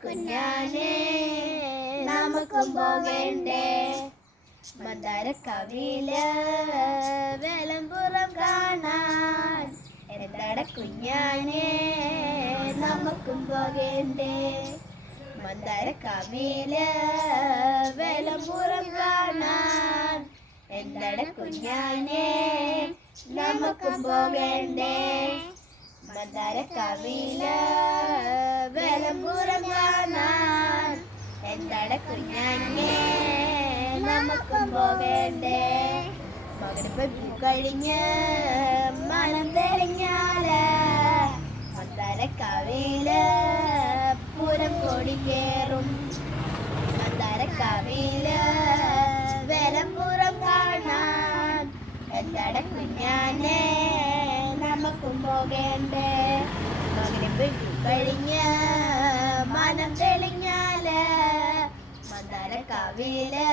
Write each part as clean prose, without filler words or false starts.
കുഞ്ഞാനെ നമുക്കും പോകണ്ടേ മന്ദാരക്കാവില് വേലമ്പുറം കാണാൻ കുഞ്ഞാനെ നമുക്കും പോകണ്ടേ മന്ദാരക്കാവില് വേലമ്പുറം കാണാൻ കുഞ്ഞാനെ നമുക്കും പോകണ്ടേ മന്ദാരക്കാവില് വേലമ്പുറം കാണാൻ കുഞ്ഞാനെ നമുക്കും പോകണ്ടേ മകനിപ്പോ കഴിഞ്ഞ് മണം തെളിഞ്ഞാല് മന്ദാരക്കാവില് പൂരം കൊടിയേറും മന്ദാരക്കാവില് വേലമ്പുറം കാണാൻ കുഞ്ഞാനെ നമുക്കും പോകണ്ടേ മകനിപ്പോ കഴിഞ്ഞ് മനം തെളിഞ്ഞാല് മന്ദാരക്കാവില്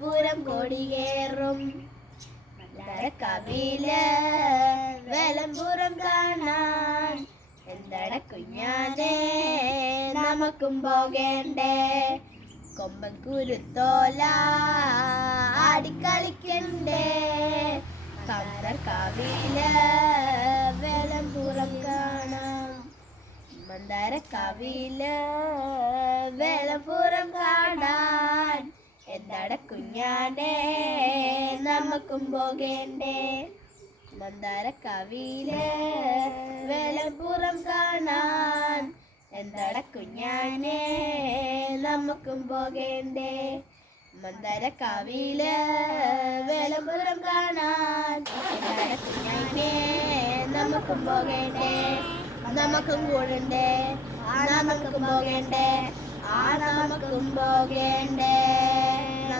പൂരം കൊടിയേറും മന്ദാരക്കാവില് വേലമ്പുറം കാണാൻ കുഞ്ഞാനെ നമുക്കും പോകണ്ടേ കൊമ്പൻ കുരുത്തോല ആടിക്കളിക്കണ്ടേ മന്ദാരക്കാവില് വേലമ്പുറം കാണാം മന്ദാരക്കാവില് വേലമ്പുറം കാണാൻ കുഞ്ഞാനെ നമുക്കും പോകണ്ടേ മന്ദാരക്കാവില് വേലമ്പുറം കാണാൻ കുഞ്ഞാനെ നമുക്കും പോകണ്ടേ മന്ദാരക്കാവില് വേലമ്പുറം കാണാൻ കുഞ്ഞാനെ നമുക്കും പോകണ്ടേ നമുക്കും കൂടണ്ടേ നമുക്കും പോകണ്ടേ നമുക്കും പോകണ്ടേ